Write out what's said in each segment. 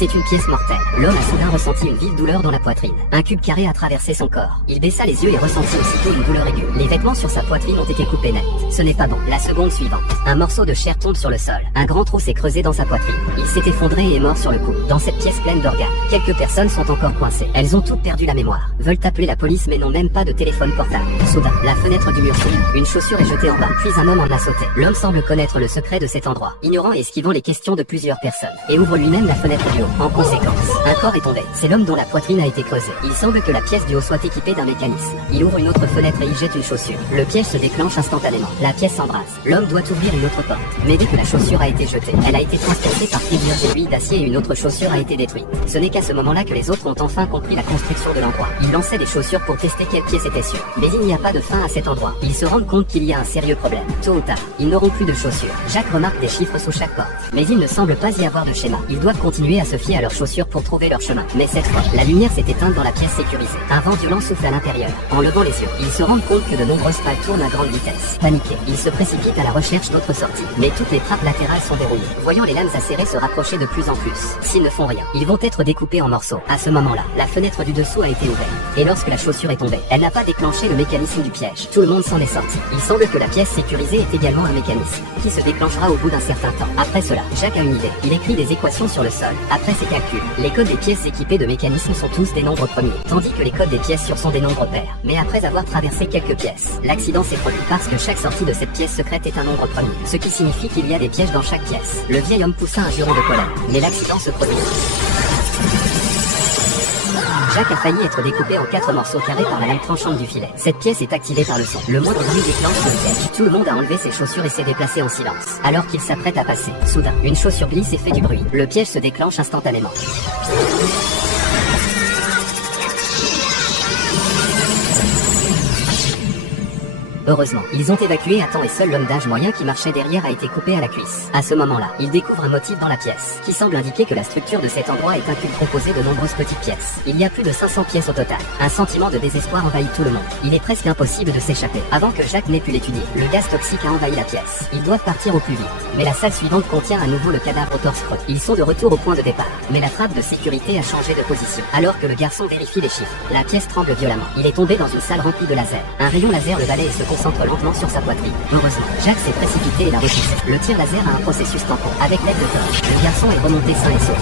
C'est une pièce mortelle. L'homme a soudain ressenti une vive douleur dans la poitrine. Un cube carré a traversé son corps. Il baissa les yeux et ressentit aussitôt une douleur aiguë. Les vêtements sur sa poitrine ont été coupés net. Ce n'est pas bon. La seconde suivante. Un morceau de chair tombe sur le sol. Un grand trou s'est creusé dans sa poitrine. Il s'est effondré et est mort sur le coup. Dans cette pièce pleine d'organes, quelques personnes sont encore coincées. Elles ont toutes perdu la mémoire. Veulent appeler la police mais n'ont même pas de téléphone portable. Soudain, la fenêtre du mur s'ouvre. Une chaussure est jetée en bas. Puis un homme en a sauté. L'homme semble connaître le secret de cet endroit, ignorant et esquivant les questions de plusieurs personnes. Et ouvre lui-même la fenêtre du haut. En conséquence, un corps est tombé. C'est l'homme dont la poitrine a été creusée. Il semble que la pièce du haut soit équipée d'un mécanisme. Il ouvre une autre fenêtre et y jette une chaussure. Le piège se déclenche instantanément. La pièce s'embrase. L'homme doit ouvrir une autre porte. Mais dès que la chaussure a été jetée, elle a été transportée par plusieurs aiguilles d'acier et une autre chaussure a été détruite. Ce n'est qu'à ce moment-là que les autres ont enfin compris la construction de l'endroit. Ils lançaient des chaussures pour tester quelle pièce était sûre. Mais il n'y a pas de fin à cet endroit. Ils se rendent compte qu'il y a un sérieux problème. Tôt ou tard, ils n'auront plus de chaussures. Jacques remarque des chiffres sous chaque porte. Mais il ne semble pas y avoir de schéma. Ils doivent continuer à se fier à leurs chaussures pour trouver leur chemin. Mais cette fois, la lumière s'est éteinte dans la pièce sécurisée. Un vent violent souffle à l'intérieur. En levant les yeux, ils se rendent compte que de nombreuses pales tournent à grande vitesse. Paniqués, ils se précipitent à la recherche d'autres sorties. Mais toutes les trappes latérales sont verrouillées. Voyant les lames acérées se rapprocher de plus en plus, s'ils ne font rien, ils vont être découpés en morceaux. À ce moment-là, la fenêtre du dessous a été ouverte. Et lorsque la chaussure est tombée, elle n'a pas déclenché le mécanisme du piège. Tout le monde s'en est sorti. Il semble que la pièce sécurisée est également un mécanisme qui se déclenchera au bout d'un certain temps. Après cela, Jacques a une idée. Il écrit des équations sur le sol. Après ses calculs, les codes des pièces équipées de mécanismes sont tous des nombres premiers, tandis que les codes des pièces sûres sont des nombres pairs. Mais après avoir traversé quelques pièces, l'accident s'est produit parce que chaque sortie de cette pièce secrète est un nombre premier, ce qui signifie qu'il y a des pièges dans chaque pièce. Le vieil homme poussa un juron de colère, mais l'accident se produit. Jacques a failli être découpé en 4 morceaux carrés par la lame tranchante du filet. Cette pièce est activée par le son. Le moindre bruit déclenche le piège. Tout le monde a enlevé ses chaussures et s'est déplacé en silence. Alors qu'il s'apprête à passer, soudain, une chaussure glisse et fait du bruit. Le piège se déclenche instantanément. Heureusement, ils ont évacué à temps et seul l'homme d'âge moyen qui marchait derrière a été coupé à la cuisse. À ce moment-là, ils découvrent un motif dans la pièce, qui semble indiquer que la structure de cet endroit est un cube composé de nombreuses petites pièces. Il y a plus de 500 pièces au total. Un sentiment de désespoir envahit tout le monde. Il est presque impossible de s'échapper. Avant que Jacques n'ait pu l'étudier, le gaz toxique a envahi la pièce. Ils doivent partir au plus vite. Mais la salle suivante contient à nouveau le cadavre au torse creux. Ils sont de retour au point de départ. Mais la trappe de sécurité a changé de position. Alors que le garçon vérifie les chiffres, la pièce tremble violemment. Il est tombé dans une salle remplie de lasers. Un rayon laser le balaye et se concentre lentement sur sa poitrine. Heureusement, Jacques s'est précipité et l'a repoussé. Le tir laser a un processus tampon. Avec l'aide de torche, le garçon est remonté sain et sauf.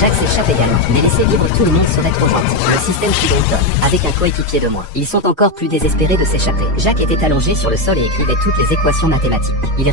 Jacques s'échappe également, mais laisser libre tout le monde serait trop gentil. Le système suit donc avec un coéquipier de moins. Ils sont encore plus désespérés de s'échapper. Jacques était allongé sur le sol et écrivait toutes les équations mathématiques. Il